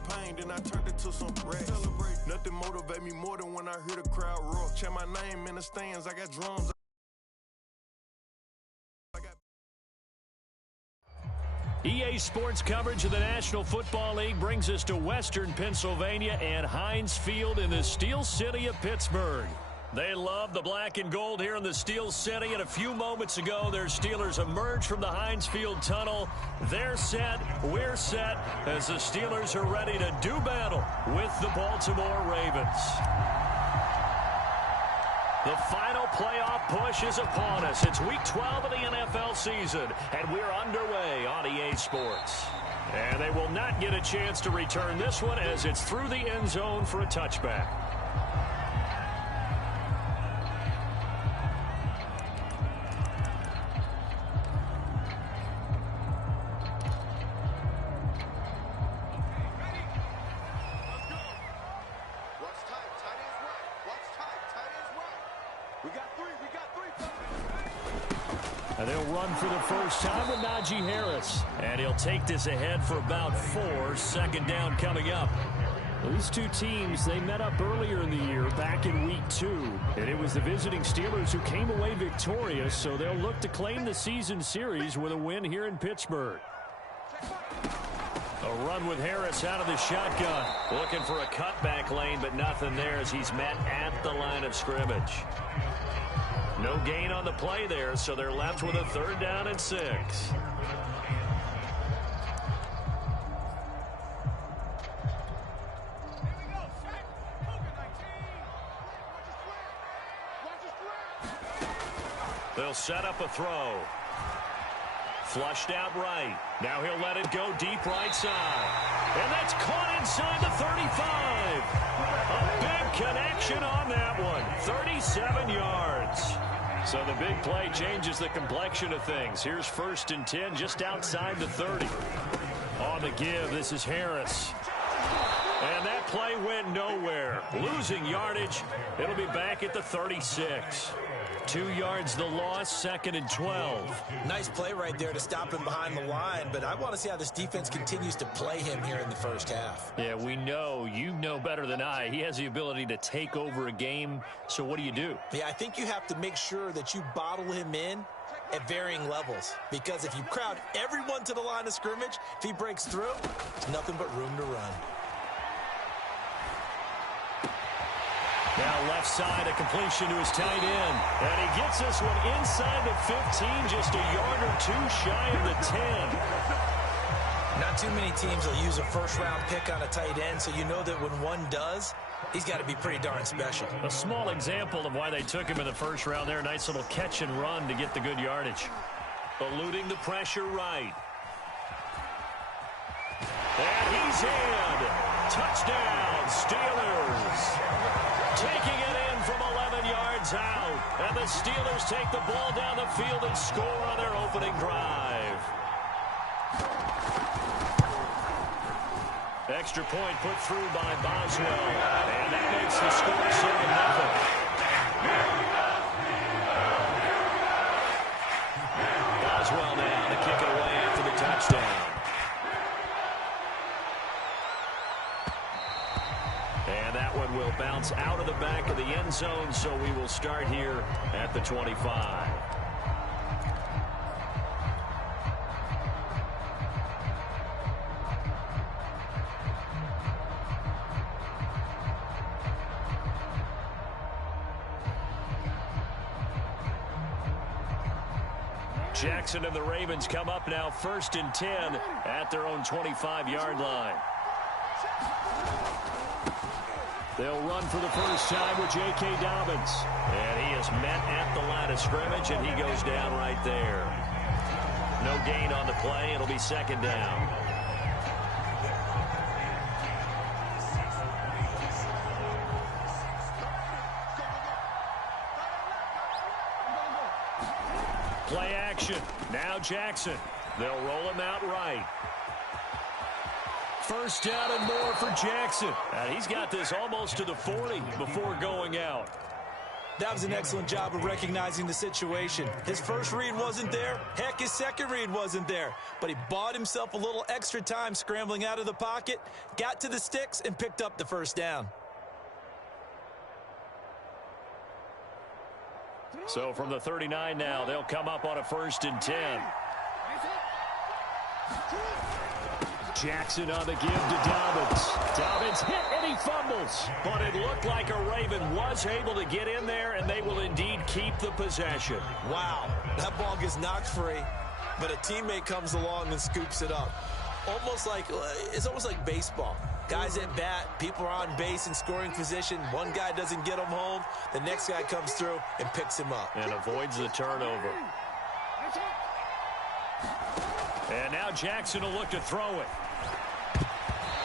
pain, then I turned it to some rest. Celebrate. Nothing motivate me more than when I hear the crowd roar. Chant my name in the stands, I got drums. EA Sports coverage of the National Football League brings us to Western Pennsylvania and Heinz Field in the Steel City of Pittsburgh. They love the black and gold here in the Steel City, and a few moments ago, their Steelers emerged from the Heinz Field tunnel. They're set, we're set, as the Steelers are ready to do battle with the Baltimore Ravens. The final playoff push is upon us. It's Week 12 of the NFL season, and we're underway on EA Sports. And they will not get a chance to return this one as it's through the end zone for a touchback. And they'll run for the first time with Najee Harris. And he'll take this ahead for about 4. Second down coming up. These two teams, they met up earlier in the year, back in Week 2. And it was the visiting Steelers who came away victorious, so they'll look to claim the season series with a win here in Pittsburgh. A run with Harris out of the shotgun. Looking for a cutback lane, but nothing there as he's met at the line of scrimmage. No gain on the play there, so they're left with a 3rd down and 6. They'll set up a throw. Flushed out right. Now he'll let it go deep right side. And that's caught inside the 35. A big connection on that one. 37 yards. So the big play changes the complexion of things. Here's 1st and 10 just outside the 30. On the give, this is Harris. And that play went nowhere. Losing yardage. It'll be back at the 36. 2 yards the loss, 2nd and 12. Nice play right there to stop him behind the line, but I want to see how this defense continues to play him here in the first half. Yeah, we know. You know better than I. He has the ability to take over a game, so what do you do? Yeah, I think you have to make sure that you bottle him in at varying levels, because if you crowd everyone to the line of scrimmage, if he breaks through, there's nothing but room to run. Now left side, a completion to his tight end. And he gets this one inside the 15, just a yard or 2 shy of the 10. Not too many teams will use a first-round pick on a tight end, so you know that when one does, he's got to be pretty darn special. A small example of why they took him in the first round there. Nice little catch and run to get the good yardage. Eluding the pressure right. And he's in. Touchdown, Steelers. Taking it in from 11 yards out. And the Steelers take the ball down the field and score on their opening drive. Extra point put through by Boswell. And that makes the score 7-0. Boswell now to kick it away after the touchdown. And that one will bounce out of the back of the end zone, so we will start here at the 25. Jackson and the Ravens come up now 1st and 10 at their own 25-yard line. They'll run for the first time with J.K. Dobbins. And he is met at the line of scrimmage, and he goes down right there. No gain on the play. It'll be 2nd down. Play action. Now Jackson. They'll roll him out right. First down and more for Jackson. And he's got this almost to the 40 before going out. That was an excellent job of recognizing the situation. His first read wasn't there. Heck, his second read wasn't there. But he bought himself a little extra time scrambling out of the pocket, got to the sticks, and picked up the first down. So from the 39 now, they'll come up on a 1st and 10. Jackson on the give to Dobbins. Dobbins hit and he fumbles. But it looked like a Raven was able to get in there, and they will indeed keep the possession. Wow, that ball gets knocked free, but a teammate comes along and scoops it up. It's almost like baseball. Guys at bat, people are on base in scoring position. One guy doesn't get him home. The next guy comes through and picks him up. And avoids the turnover. And now Jackson will look to throw it.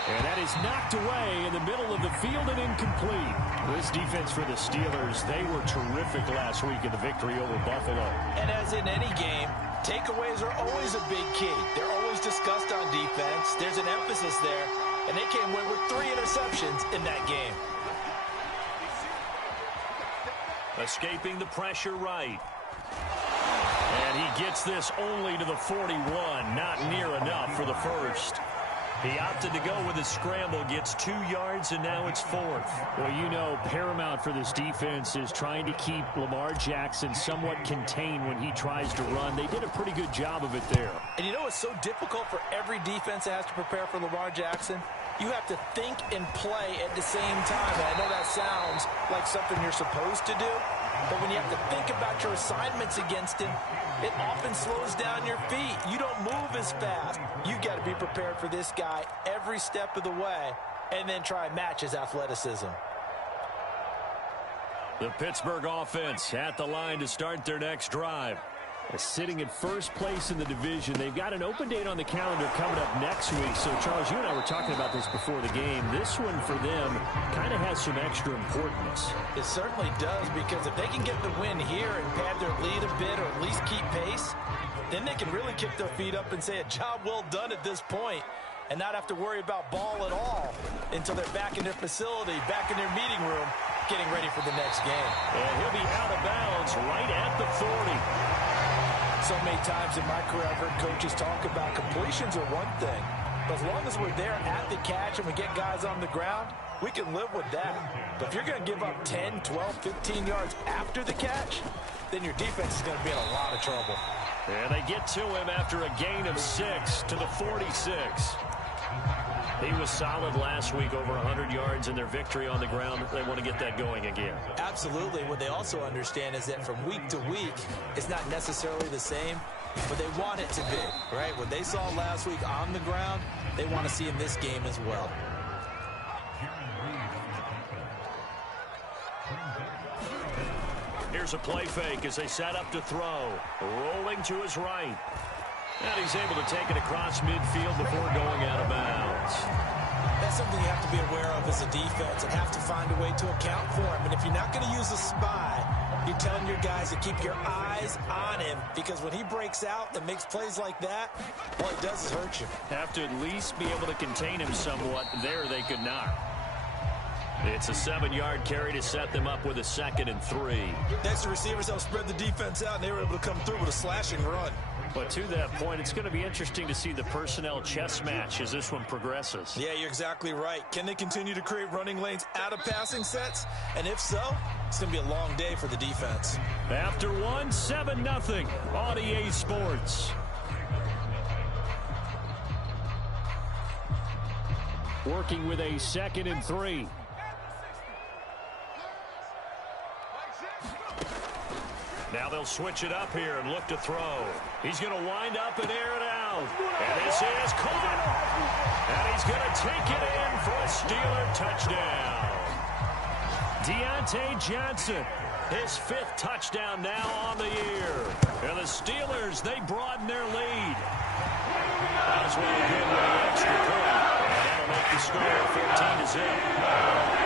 And that is knocked away in the middle of the field and incomplete. This defense for the Steelers, they were terrific last week in the victory over Buffalo. And as in any game, takeaways are always a big key. They're always discussed on defense. There's an emphasis there. And they came away with 3 interceptions in that game. Escaping the pressure right. And he gets this only to the 41. Not near enough for the first. He opted to go with a scramble, gets 2 yards, and now it's 4th. Well, you know, paramount for this defense is trying to keep Lamar Jackson somewhat contained when he tries to run. They did a pretty good job of it there. And you know it's so difficult for every defense that has to prepare for Lamar Jackson? You have to think and play at the same time. And I know that sounds like something you're supposed to do, but when you have to think about your assignments against him, it often slows down your feet. You don't move as fast. You've got to be prepared for this guy every step of the way and then try and match his athleticism. The Pittsburgh offense at the line to start their next drive. Sitting in first place in the division. They've got an open date on the calendar coming up next week. So, Charles, you and I were talking about this before the game. This one for them kind of has some extra importance. It certainly does, because if they can get the win here and pad their lead a bit or at least keep pace, then they can really kick their feet up and say a job well done at this point and not have to worry about ball at all until they're back in their facility, back in their meeting room, getting ready for the next game. And he'll be out of bounds right at the 40. So many times in my career, I've heard coaches talk about completions are one thing. But as long as we're there at the catch and we get guys on the ground, we can live with that. But if you're going to give up 10, 12, 15 yards after the catch, then your defense is going to be in a lot of trouble. And they get to him after a gain of 6 to the 46. He was solid last week, over 100 yards in their victory on the ground. They want to get that going again. Absolutely. What they also understand is that from week to week, it's not necessarily the same, but they want it to be, right? What they saw last week on the ground, they want to see in this game as well. Here's a play fake as they set up to throw. Rolling to his right. And he's able to take it across midfield before going out of bounds. That's something you have to be aware of as a defense and have to find a way to account for him. And if you're not going to use a spy, you're telling your guys to keep your eyes on him, because when he breaks out and makes plays like that, all he does is hurt you. Have to at least be able to contain him somewhat. There they could not. It's a 7-yard carry to set them up with a 2nd and 3. Next, the receivers helped spread the defense out, and they were able to come through with a slashing run. But to that point, it's going to be interesting to see the personnel chess match as this one progresses. Yeah, you're exactly right. Can they continue to create running lanes out of passing sets? And if so, it's going to be a long day for the defense. After one, 7-0 on EA Sports. Working with a 2nd and 3. Now they'll switch it up here and look to throw. He's going to wind up and air it out. And this is caught. And he's going to take it in for a Steeler touchdown. Deontay Johnson, his 5th touchdown now on the year. And the Steelers, they broaden their lead. Oswald good with an extra point. And that'll make the score 14-0.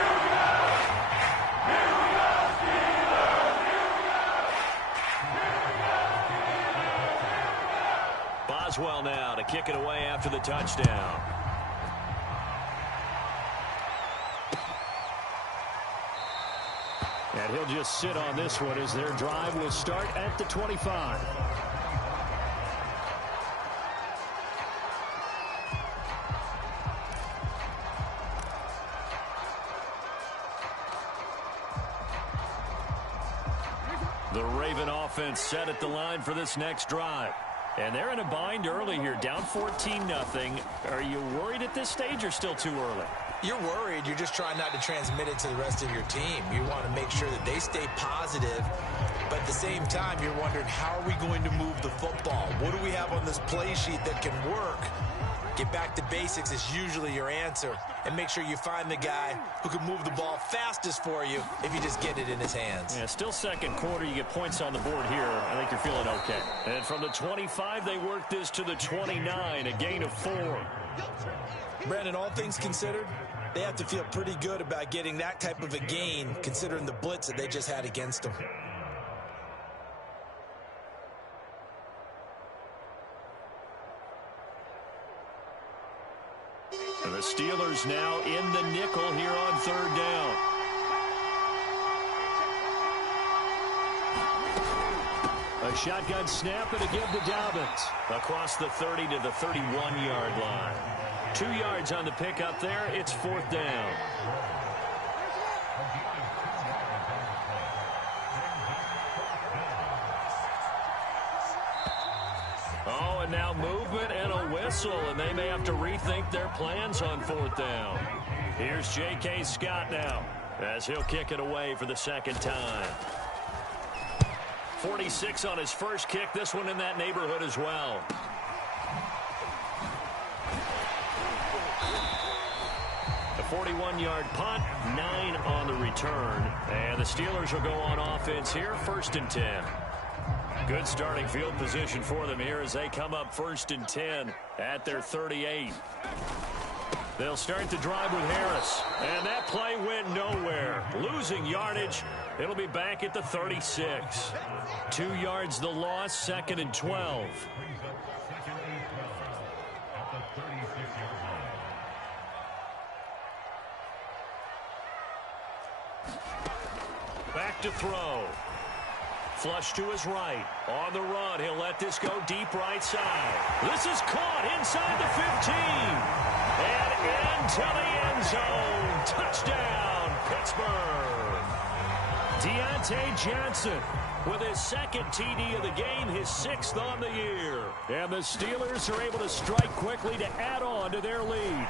Boswell now to kick it away after the touchdown. And he'll just sit on this one as their drive will start at the 25. The Raven offense set at the line for this next drive. And they're in a bind early here, down 14-0. Are you worried at this stage or still too early? You're worried. You're just trying not to transmit it to the rest of your team. You want to make sure that they stay positive. But at the same time, you're wondering, how are we going to move the football? What do we have on this play sheet that can work? Get back to basics is usually your answer. And make sure you find the guy who can move the ball fastest for you if you just get it in his hands. Yeah, still second quarter. You get points on the board here. I think you're feeling okay. And from the 25, they work this to the 29, a gain of 4. Brandon, all things considered, they have to feel pretty good about getting that type of a gain, considering the blitz that they just had against them. And the Steelers now in the nickel here on third down. A shotgun snap and a give to Dobbins. Across the 30 to the 31-yard line. 2 yards on the pickup there. It's fourth down. Oh, and now movement and a whistle, and they may have to rethink their plans on fourth down. Here's J.K. Scott now as he'll kick it away for the second time. 46 on his first kick, this one in that neighborhood as well. A 41-yard punt, 9 on the return, and the Steelers will go on offense here, 1st and 10. Good starting field position for them here as they come up 1st and 10 at their 38. They'll start the drive with Harris, and that play went nowhere. Losing yardage. It'll be back at the 36. 2 yards the loss, 2nd and 12. Back to throw. Flush to his right. On the run, he'll let this go deep right side. This is caught inside the 15. And into the end zone. Touchdown, Pittsburgh. Deontay Johnson with his 2nd TD of the game, his 6th on the year. And the Steelers are able to strike quickly to add on to their lead.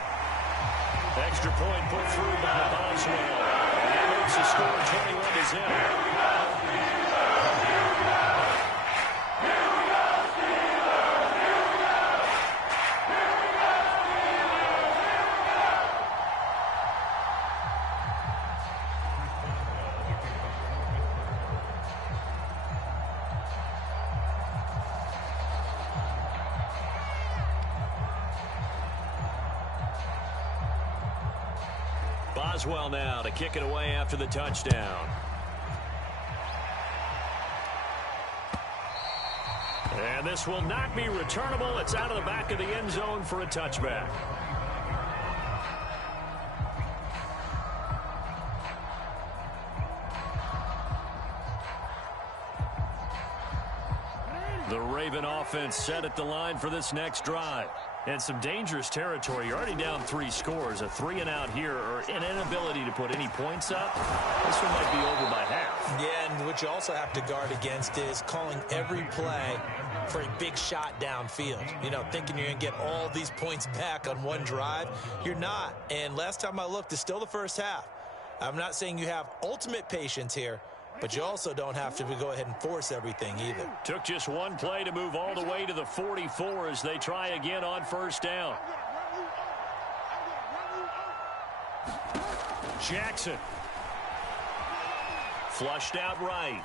Extra point put through by Boswell. And that makes the score 21-0. Boswell now to kick it away after the touchdown. And this will not be returnable. It's out of the back of the end zone for a touchback. The Raven offense set at the line for this next drive. And some dangerous territory. You're already down 3 scores. A 3-and-out here, or an inability to put any points up. This one might be over by half. Yeah, and what you also have to guard against is calling every play for a big shot downfield. You know, thinking you're going to get all these points back on one drive. You're not. And last time I looked, it's still the first half. I'm not saying you have ultimate patience here, but you also don't have to go ahead and force everything either. Took just one play to move all the way to the 44 as they try again on first down. Jackson. Flushed out right.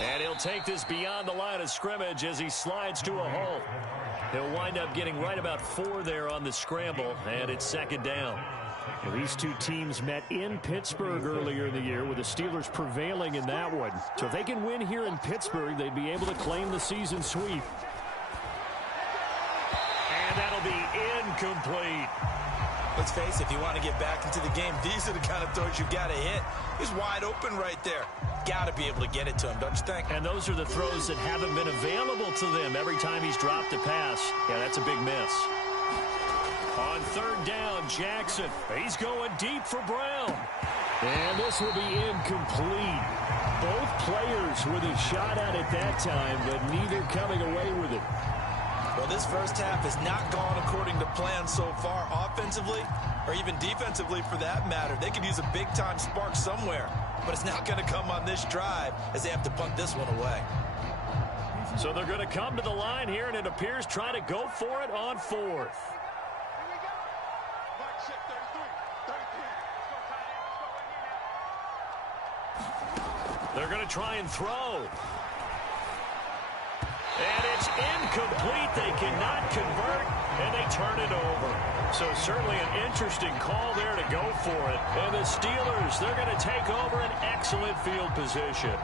And he'll take this beyond the line of scrimmage as he slides to a hole. He'll wind up getting right about 4 there on the scramble, and it's 2nd down. Well, these two teams met in Pittsburgh earlier in the year with the Steelers prevailing in that one. So if they can win here in Pittsburgh, they'd be able to claim the season sweep. And that'll be incomplete. Let's face it, if you want to get back into the game, these are the kind of throws you've got to hit. He's wide open right there. Got to be able to get it to him, don't you think? And those are the throws that haven't been available to them every time he's dropped a pass. Yeah, that's a big miss. On third down, Jackson. He's going deep for Brown. And this will be incomplete. Both players with a shot at it that time, but neither coming away with it. Well, this first half has not gone according to plan so far, offensively or even defensively for that matter. They could use a big-time spark somewhere, but it's not going to come on this drive as they have to punt this one away. So they're going to come to the line here, and it appears try to go for it on fourth. They're going to try and throw. And it's incomplete. They cannot convert, and they turn it over. So certainly an interesting call there to go for it. And the Steelers, they're going to take over an excellent field position.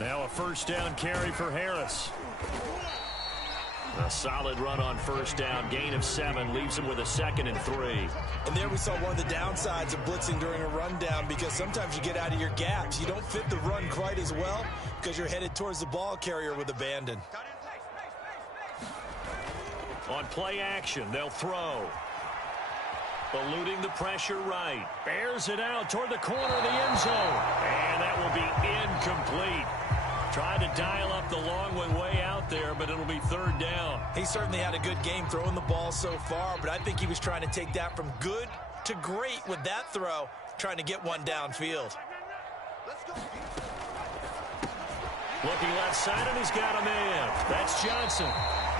Now a first down carry for Harris. A solid run on first down. Gain of 7 leaves him with a 2nd and 3. And there we saw one of the downsides of blitzing during a rundown, because sometimes you get out of your gaps. You don't fit the run quite as well because you're headed towards the ball carrier with abandon. On play action, they'll throw. Eluding the pressure right. Bears it out toward the corner of the end zone. And that will be incomplete. Trying to dial up the long one way out there, but it'll be third down. He certainly had a good game throwing the ball so far, but I think he was trying to take that from good to great with that throw, trying to get one downfield. Looking left side, and he's got a man. That's Johnson.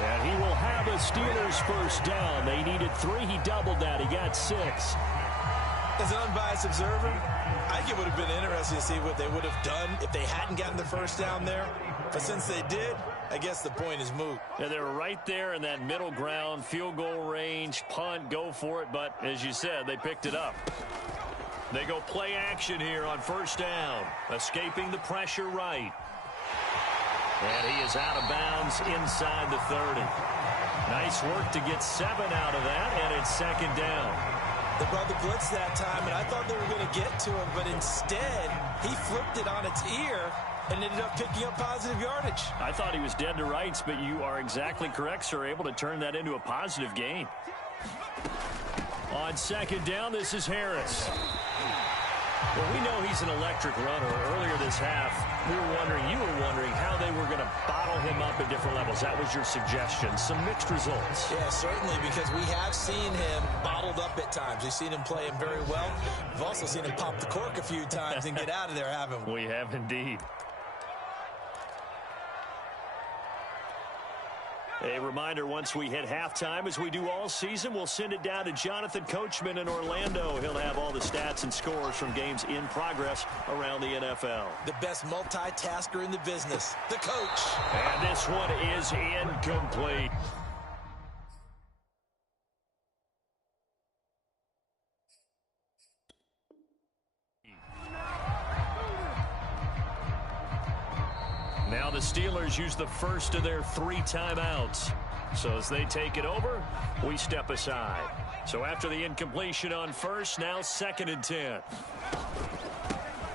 And he will have a Steelers first down. They needed 3. He doubled that. He got 6. As an unbiased observer, I think it would have been interesting to see what they would have done if they hadn't gotten the first down there. But since they did, I guess the point is moot. Yeah, they were right there in that middle ground, field goal range, punt, go for it. But as you said, they picked it up. They go play action here on first down. Escaping the pressure right. And he is out of bounds inside the 30. Nice work to get 7 out of that, and it's second down. They brought the blitz that time, and I thought they were going to get to him, but instead, he flipped it on its ear and ended up picking up positive yardage. I thought he was dead to rights, but you are exactly correct, sir, able to turn that into a positive gain. On second down, this is Harris. Well, we know he's an electric runner. Earlier this half, you were wondering how they were going to bottle him up at different levels. That was your suggestion. Some mixed results. Yeah, certainly, because we have seen him bottled up at times. We've seen him play him very well. We've also seen him pop the cork a few times and get out of there, haven't we? We have indeed. A reminder, once we hit halftime, as we do all season, we'll send it down to Jonathan Coachman in Orlando. He'll have all the stats and scores from games in progress around the NFL. The best multitasker in the business, the coach. And this one is incomplete. Now the Steelers use the first of their 3 timeouts. So as they take it over, we step aside. So after the incompletion on first, now 2nd and 10.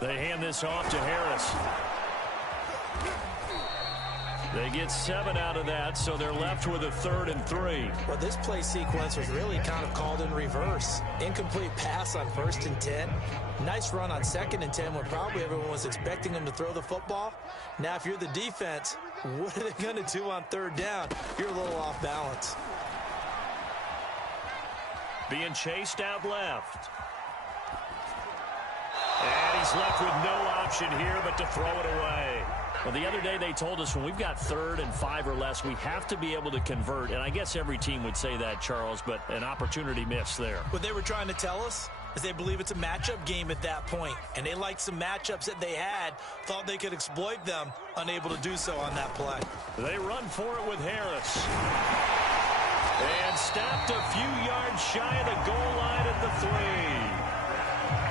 They hand this off to Harris. They get 7 out of that, so they're left with a 3rd and 3. Well, this play sequence was really kind of called in reverse. Incomplete pass on 1st and 10. Nice run on 2nd and 10 when probably everyone was expecting them to throw the football. Now, if you're the defense, what are they going to do on 3rd down? You're a little off balance. Being chased out left. And he's left with no option here but to throw it away. Well, the other day they told us when we've got 3rd and 5 or less, we have to be able to convert. And I guess every team would say that, Charles, but an opportunity missed there. What they were trying to tell us is they believe it's a matchup game at that point. And they liked some matchups that they had, thought they could exploit them, unable to do so on that play. They run for it with Harris. And stopped a few yards shy of the goal line at the 3.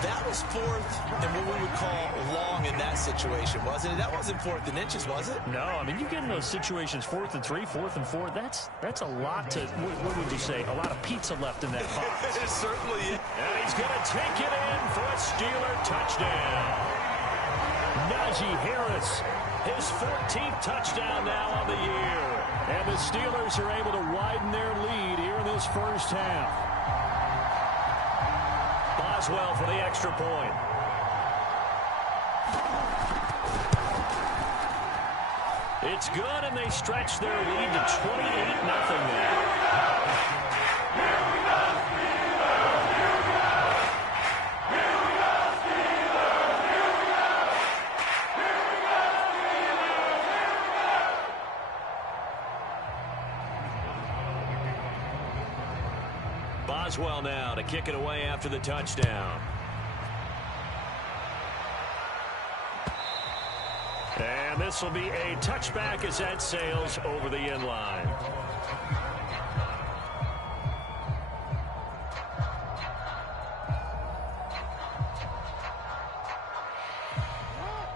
That was 4th and what we would call long in that situation, wasn't it? That wasn't 4th and inches, was it? No, I mean, you get in those situations, 4th and 3, 4th and 4, that's a lot to, what would you say, a lot of pizza left in that box. It certainly is. And he's going to take it in for a Steeler touchdown. Najee Harris, his 14th touchdown now on the year. And the Steelers are able to widen their lead here in this first half. Boswell for the extra point. It's good, and they stretch their lead to 28-0 now. Boswell now to kick it away after the touchdown. And this will be a touchback as that sails over the end line.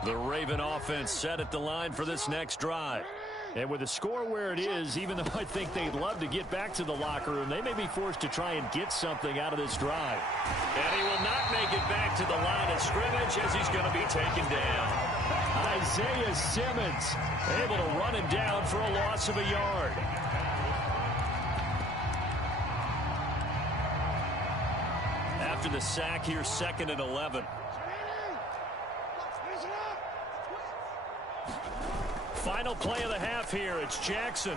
The Raven offense set at the line for this next drive. And with the score where it is, even though I think they'd love to get back to the locker room, they may be forced to try and get something out of this drive. And he will not make it back to the line of scrimmage as he's going to be taken down. Isaiah Simmons able to run him down for a loss of a yard. After the sack, here's 2nd and 11. Final play of the half here. It's Jackson.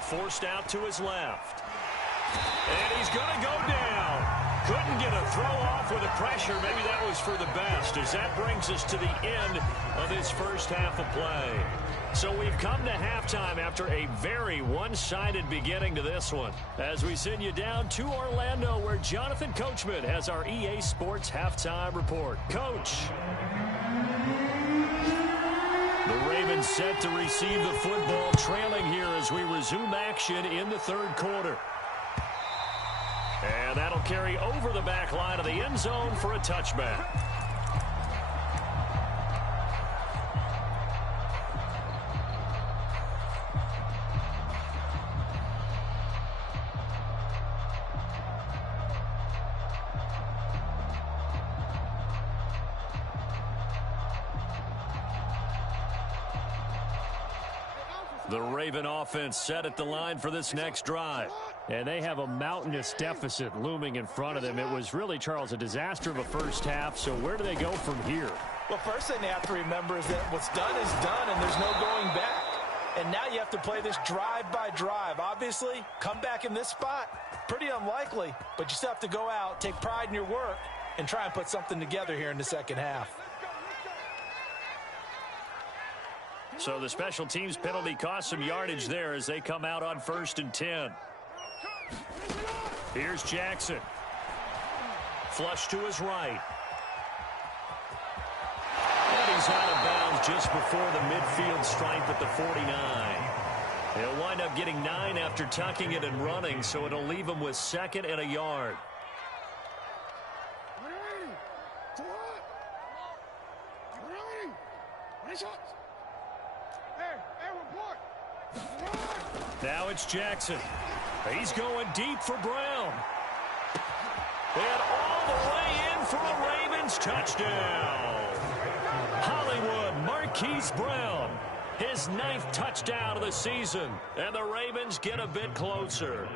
Forced out to his left. And he's going to go down. Couldn't get a throw off with the pressure. Maybe that was for the best, as that brings us to the end of this first half of play. So we've come to halftime after a very one-sided beginning to this one, as we send you down to Orlando, where Jonathan Coachman has our EA Sports halftime report. Coach. The Ravens set to receive the football, trailing here as we resume action in the 3rd quarter. And that'll carry over the back line of the end zone for a touchback. The Raven offense set at the line for this next drive. And they have a mountainous deficit looming in front of them. It was really, Charles, a disaster of a first half. So where do they go from here? Well, first thing they have to remember is that what's done is done, and there's no going back. And now you have to play this drive by drive. Obviously, come back in this spot, pretty unlikely. But you still have to go out, take pride in your work, and try and put something together here in the second half. So the special teams penalty cost some yardage there as they come out on 1st and 10. Here's Jackson. Flush to his right. And he's out of bounds just before the midfield stripe at the 49. He'll wind up getting 9 after tucking it and running, so it'll leave him with 2nd and a yard. Now it's Jackson. He's going deep for Brown. And all the way in for a Ravens touchdown. Hollywood Marquise Brown, his 9th touchdown of the season. And the Ravens get a bit closer.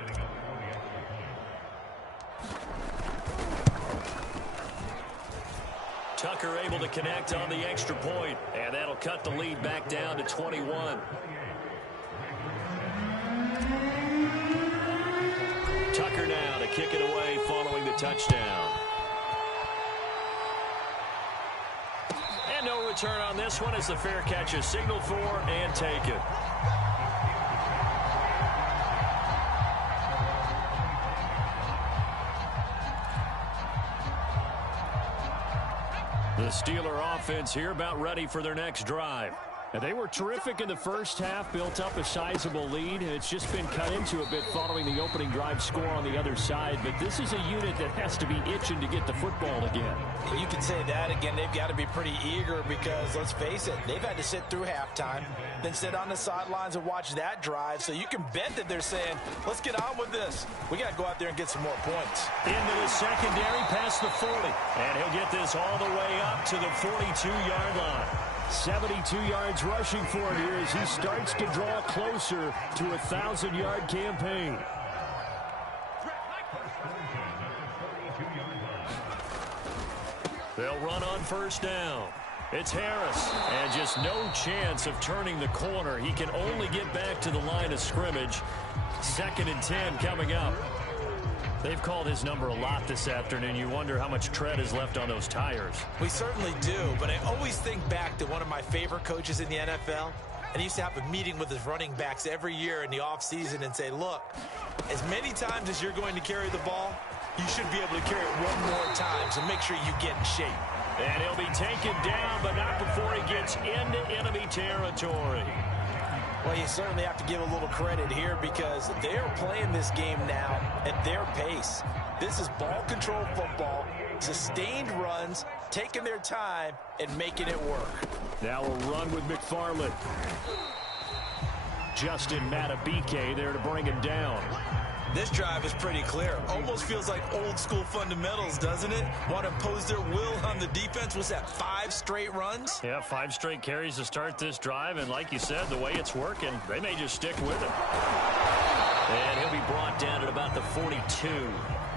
Tucker able to connect on the extra point, and that'll cut the lead back down to 21. Tucker now to kick it away following the touchdown. And no return on this one as the fair catch is signaled for and taken. The Steeler offense here about ready for their next drive. And they were terrific in the first half, built up a sizable lead. It's just been cut into a bit following the opening drive score on the other side. But this is a unit that has to be itching to get the football again. You can say that again. They've got to be pretty eager because, let's face it, they've had to sit through halftime, then sit on the sidelines and watch that drive. So you can bet that they're saying, let's get on with this. We got to go out there and get some more points. Into the secondary, past the 40. And he'll get this all the way up to the 42-yard line. 72 yards rushing for it here as he starts to draw closer to a 1,000-yard campaign. They'll run on first down. It's Harris, and just no chance of turning the corner. He can only get back to the line of scrimmage. 2nd and 10 coming up. They've called his number a lot this afternoon. You wonder how much tread is left on those tires. We certainly do, but I always think back to one of my favorite coaches in the NFL, and he used to have a meeting with his running backs every year in the offseason and say, look, as many times as you're going to carry the ball, you should be able to carry it one more time, so make sure you get in shape. And he'll be taken down, but not before he gets into enemy territory. Well, you certainly have to give a little credit here because they are playing this game now at their pace. This is ball control football, sustained runs, taking their time, and making it work. Now a run with McFarland. Justin Matabike there to bring him down. This drive is pretty clear. Almost feels like old school fundamentals, doesn't it? Want to impose their will on the defense. Was that 5 straight runs? Yeah, 5 straight carries to start this drive. And like you said, the way it's working, they may just stick with it. And he'll be brought down at about the 42.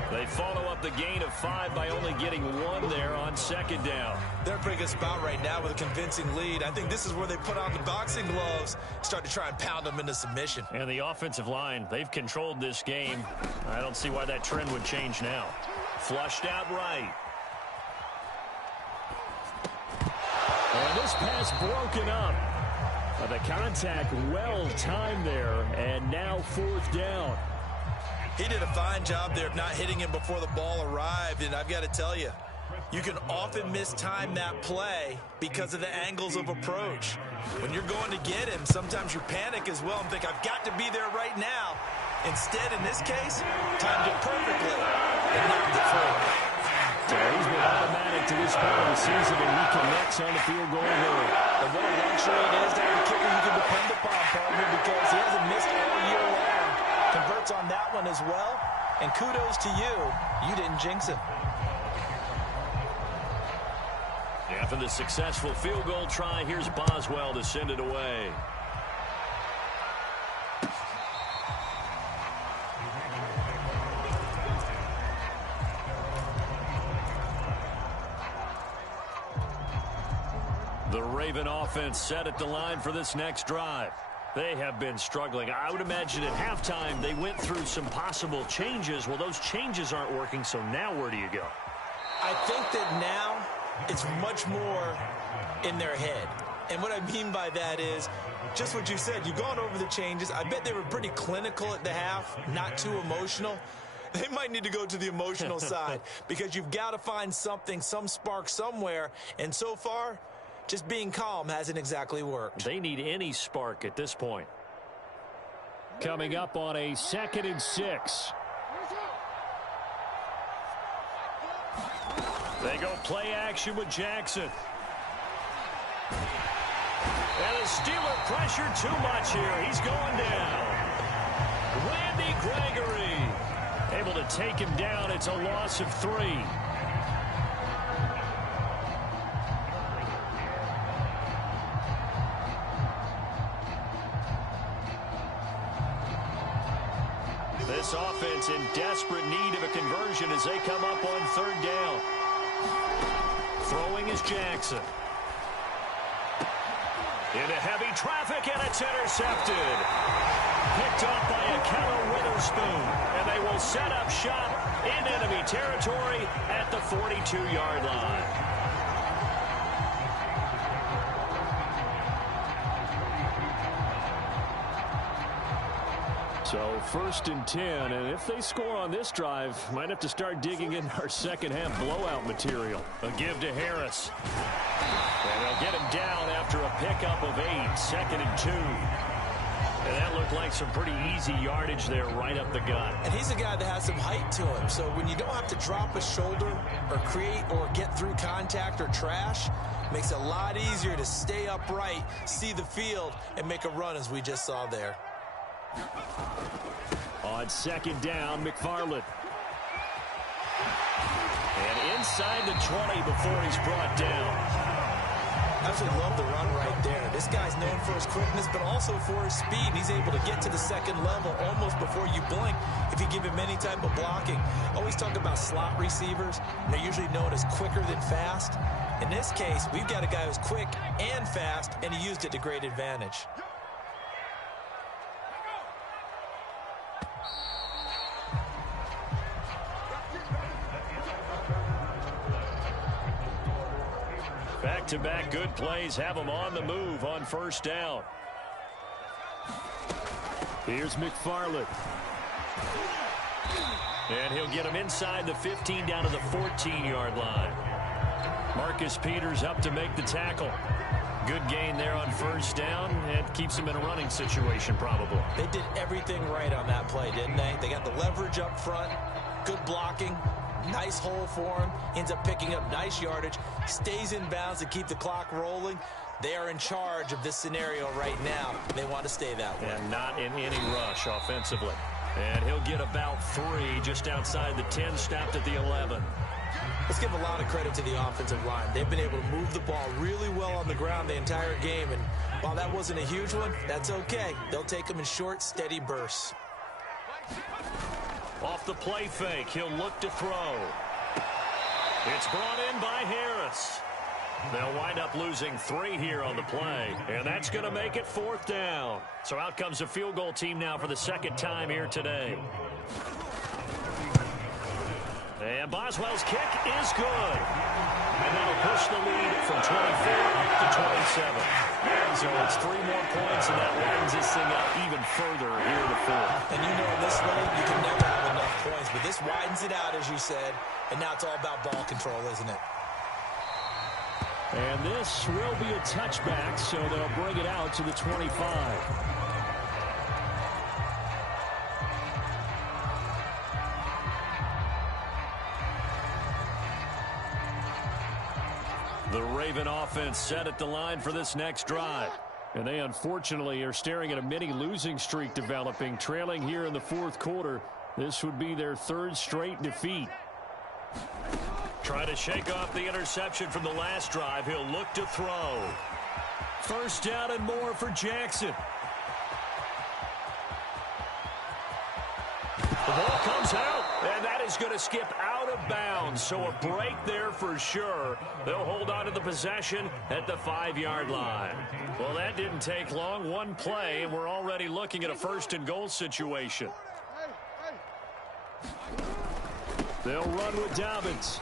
They follow up the gain of 5 by only getting 1 there on 2nd down. They're in a pretty good spot right now with a convincing lead. I think this is where they put on the boxing gloves, start to try and pound them into submission. And the offensive line, they've controlled this game. I don't see why that trend would change now. Flushed out right. And this pass broken up. The contact well timed there, and now 4th down. He did a fine job there of not hitting him before the ball arrived, and I've got to tell you, you can often mistime that play because of the angles of approach. When you're going to get him, sometimes you panic as well and think, I've got to be there right now. Instead, in this case, timed it perfectly and knocked it free. He's been automatic to this point of the season, and he connects on the field goal here. And what a luxury it is to have a kicker you can depend upon, partner, because he hasn't missed all year long. Converts on that one as well, and kudos to you. You didn't jinx him. After the successful field goal try, here's Boswell to send it away. The Raven offense set at the line for this next drive. They have been struggling. I would imagine at halftime they went through some possible changes. Well, those changes aren't working, so now where do you go? I think that now it's much more in their head. And what I mean by that is just what you said. You've gone over the changes. I bet they were pretty clinical at the half, not too emotional. They might need to go to the emotional side because you've got to find something, some spark somewhere. And so far, just being calm hasn't exactly worked. They need any spark at this point. Coming up on a 2nd and 6. They go play action with Jackson. And the Steeler pressure too much here. He's going down. Randy Gregory able to take him down. It's a loss of 3. This offense in desperate need of a conversion as they come up on 3rd down. Throwing is Jackson. Into heavy traffic, and it's intercepted. Picked off by Akello Witherspoon. And they will set up shop in enemy territory at the 42-yard line. So 1st and 10, and if they score on this drive, might have to start digging in our second half blowout material. A give to Harris. And they'll get him down after a pickup of 8, 2nd and 2. And that looked like some pretty easy yardage there right up the gut. And he's a guy that has some height to him. So when you don't have to drop a shoulder or create or get through contact or trash, makes it a lot easier to stay upright, see the field, and make a run as we just saw there. On 2nd down, McFarland. And inside the 20 before he's brought down. Absolutely love the run right there. This guy's known for his quickness, but also for his speed. He's able to get to the second level almost before you blink if you give him any type of blocking. Always talk about slot receivers. They're usually known as quicker than fast. In this case, we've got a guy who's quick and fast, and he used it to great advantage. Back-to-back good plays have him on the move on 1st down. Here's McFarland. And he'll get him inside the 15 down to the 14-yard line. Marcus Peters up to make the tackle. Good gain there on 1st down and keeps him in a running situation probably. They did everything right on that play, didn't they? They got the leverage up front, good blocking. Nice hole for him. Ends up picking up nice yardage. Stays in bounds to keep the clock rolling. They are in charge of this scenario right now. They want to stay that way. And not in any rush offensively. And he'll get about 3 just outside the 10, stopped at the 11. Let's give a lot of credit to the offensive line. They've been able to move the ball really well on the ground the entire game. And while that wasn't a huge one, that's okay. They'll take them in short, steady bursts. Off the play fake, he'll look to throw. It's brought in by Harris. They'll wind up losing 3 here on the play, and that's going to make it 4th down. So out comes a field goal team now for the 2nd time here today. And Boswell's kick is good. And that'll push the lead from 24 to 27. So it's 3 more points, and that widens this thing out even further here in the 4th. And you know in this league, you can never have enough points. But this widens it out, as you said. And now it's all about ball control, isn't it? And this will be a touchback, so they'll bring it out to the 25. The Raven offense set at the line for this next drive. And they unfortunately are staring at a mini losing streak developing, trailing here in the 4th quarter. This would be their 3rd straight defeat. Try to shake off the interception from the last drive. He'll look to throw. 1st down and more for Jackson. The ball comes out, and that is going to skip out of bounds. So a break there for sure. They'll hold on to the possession at the 5-yard line. Well, that didn't take long. 1 play, and we're already looking at a 1st and goal situation. They'll run with Dobbins.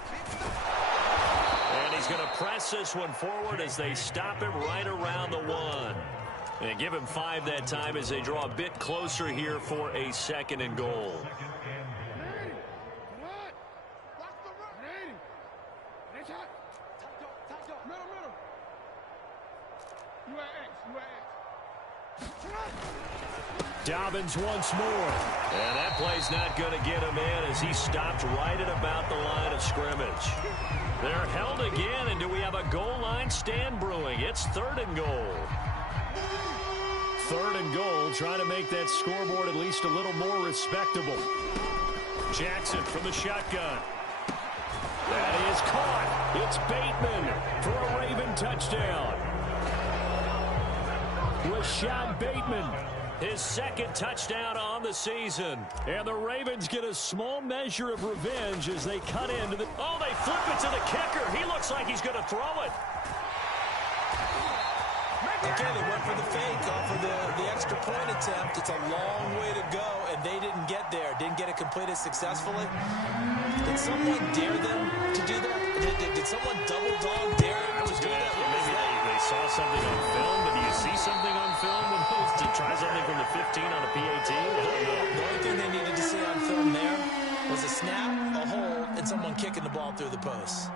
And he's going to press this one forward as they stop him right around the 1. And give him 5 that time as they draw a bit closer here for a 2nd and goal. Dobbins once more. And that play's not going to get him in as he stopped right at about the line of scrimmage. They're held again, and do we have a goal line stand brewing? It's 3rd and goal. 3rd and goal, trying to make that scoreboard at least a little more respectable. Jackson from the shotgun. That is caught. It's Bateman for a Raven touchdown. Rashad Bateman, his 2nd touchdown on the season. And the Ravens get a small measure of revenge as they cut into the... Oh, they flip it to the kicker. He looks like he's going to throw it. Okay, they went for the fake off of the extra point attempt. It's a long way to go, and they didn't get there. Didn't get it completed. complete it successfully. Did someone dare them to do that? Did someone double dog dare them to do that? Maybe they saw something on film, but do you see something on film when to try something from the 15 on a PAT? The only thing they needed to see on film there was a snap, a hold, and someone kicking the ball through the post.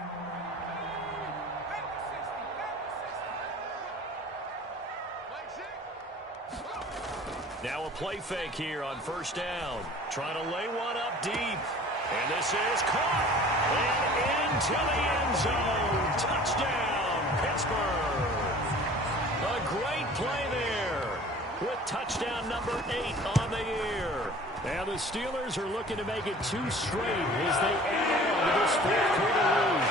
Now a play fake here on first down. Trying to lay one up deep. And this is caught. And into the end zone. Touchdown, Pittsburgh. A great play there with touchdown number 8 on the year. And the Steelers are looking to make it 2 straight as they add on to this fourth quarter lead.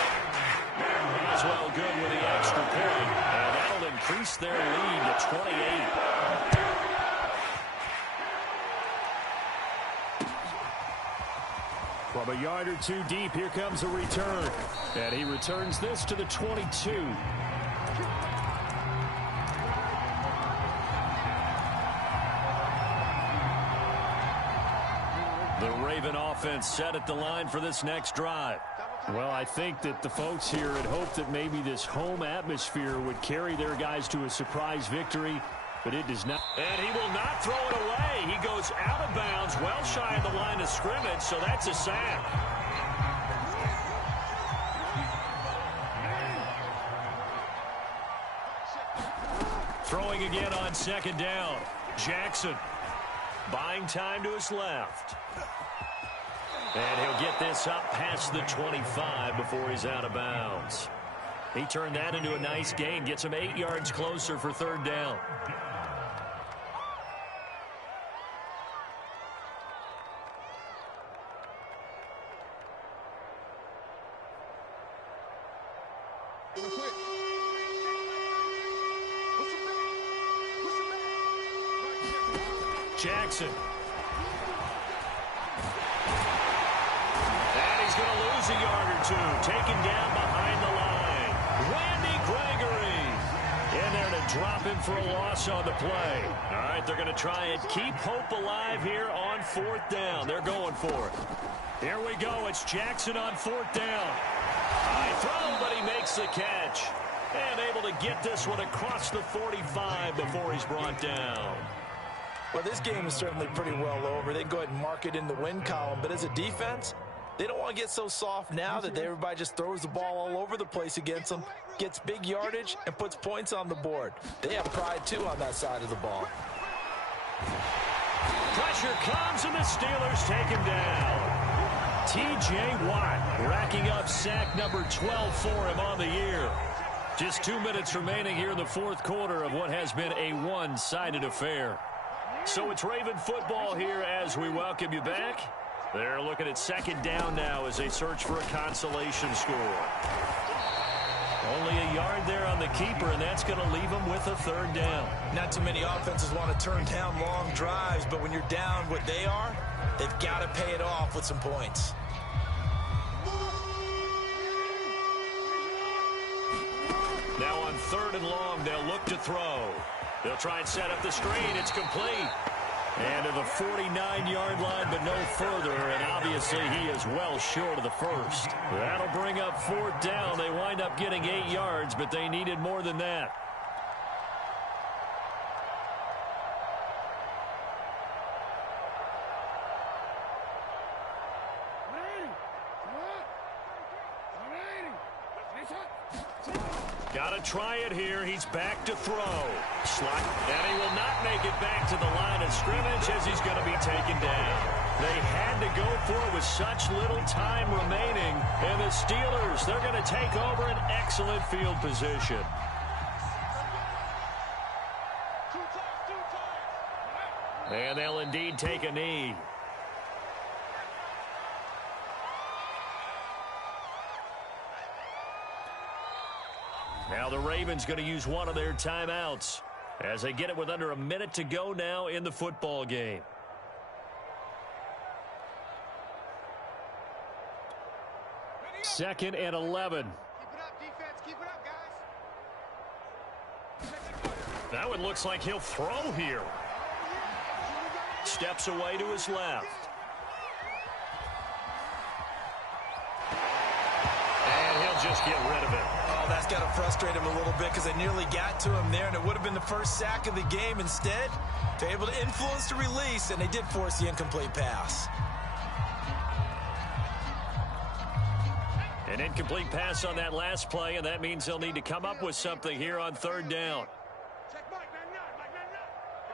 As well good with the extra point. And that'll increase their lead to 28. From a yard or 2 deep, here comes a return. And he returns this to the 22. The Raven offense set at the line for this next drive. Well, I think that the folks here had hoped that maybe this home atmosphere would carry their guys to a surprise victory, but it does not. And he will not throw it away. He goes out of bounds, well shy of the line of scrimmage, so that's a sack. Throwing again on second down. Jackson buying time to his left. And he'll get this up past the 25 before he's out of bounds. He turned that into a nice gain, gets him 8 yards closer for third down. Jackson. And he's going to lose a yard or 2. Taken down behind the line. Randy Gregory in there to drop him for a loss on the play. All right, they're going to try and keep hope alive here on fourth down. They're going for it. Here we go. It's Jackson on fourth down. High throw, but he makes the catch. And able to get this one across the 45 before he's brought down. Well, this game is certainly pretty well over. They can go ahead and mark it in the win column. But as a defense, they don't want to get so soft now that everybody just throws the ball all over the place against them, gets big yardage, and puts points on the board. They have pride, too, on that side of the ball. Pressure comes, and the Steelers take him down. T.J. Watt racking up sack number 12 for him on the year. Just 2 minutes remaining here in the fourth quarter of what has been a one-sided affair. So it's Raven football here as we welcome you back. They're looking at second down now as they search for a consolation score. Only a yard there on the keeper, and that's going to leave them with a third down. Not too many offenses want to turn down long drives, but when you're down what they are, they've got to pay it off with some points. Now on third and long, they'll look to throw. They'll try and set up the screen. It's complete. And to the 49-yard line, but no further. And obviously, he is well short of the first. That'll bring up fourth down. They wind up getting 8 yards, but they needed more than that. Got to try it here. He's back to throw. Slot. And he will not make it back to the line of scrimmage as he's going to be taken down. They had to go for it with such little time remaining. And the Steelers, they're going to take over an excellent field position. And they'll indeed take a knee. Now the Ravens going to use one of their timeouts as they get it with under a minute to go now in the football game. Second and 11. Keep it up, defense. Keep it up, guys. That one looks like he'll throw here. Steps away to his left. they'll just get rid of it. Oh, that's got to frustrate him a little bit because they nearly got to him there, and it would have been the first sack of the game. Instead, they're able to influence the release, and they did force the incomplete pass. An incomplete pass on that last play, and that means they'll need to come up with something here on third down. Check Mike, man,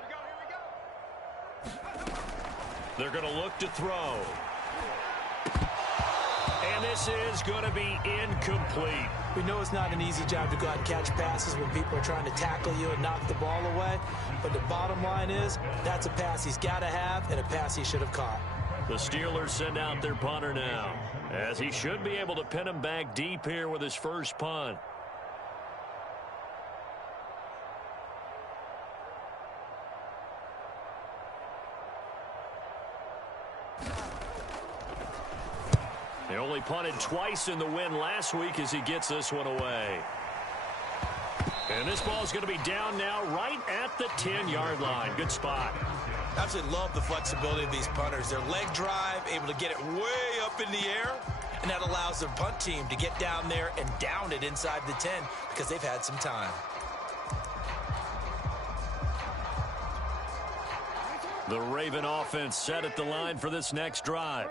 Here we go. They're going to look to throw. And this is going to be incomplete. We know it's not an easy job to go out and catch passes when people are trying to tackle you and knock the ball away. But the bottom line is, that's a pass he's got to have and a pass he should have caught. The Steelers send out their punter now, as he should be able to pin him back deep here with his first punt. They only punted twice in the win last week as he gets this one away. And this ball is going to be down now right at the 10-yard line. Good spot. Absolutely love the flexibility of these punters. Their leg drive, able to get it way up in the air, and that allows their punt team to get down there and down it inside the 10 because they've had some time. The Raven offense set at the line for this next drive.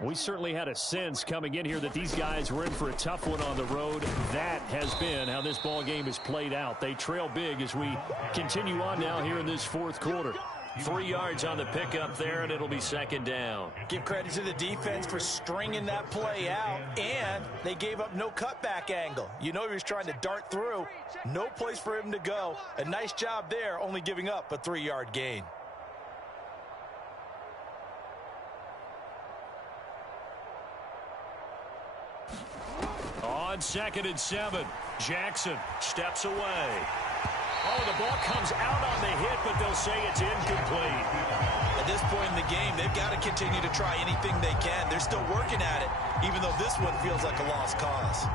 We certainly had a sense coming in here that these guys were in for a tough one on the road. That has been how this ball game is played out. They trail big as we continue on now here in this fourth quarter. 3 yards on the pickup there, and it'll be second down. Give credit to the defense for stringing that play out, and they gave up no cutback angle. You know he was trying to dart through. No place for him to go. A nice job there, only giving up a 3-yard gain. On 2nd and 7, Jackson steps away. Oh, the ball comes out on the hit, but they'll say it's incomplete. At this point in the game, they've got to continue to try anything they can. They're still working at it, even though this one feels like a lost cause.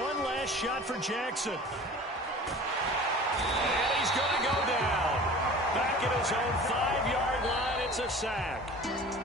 One last shot for Jackson. And he's going to go down. Back at his own 5-yard line, it's a sack.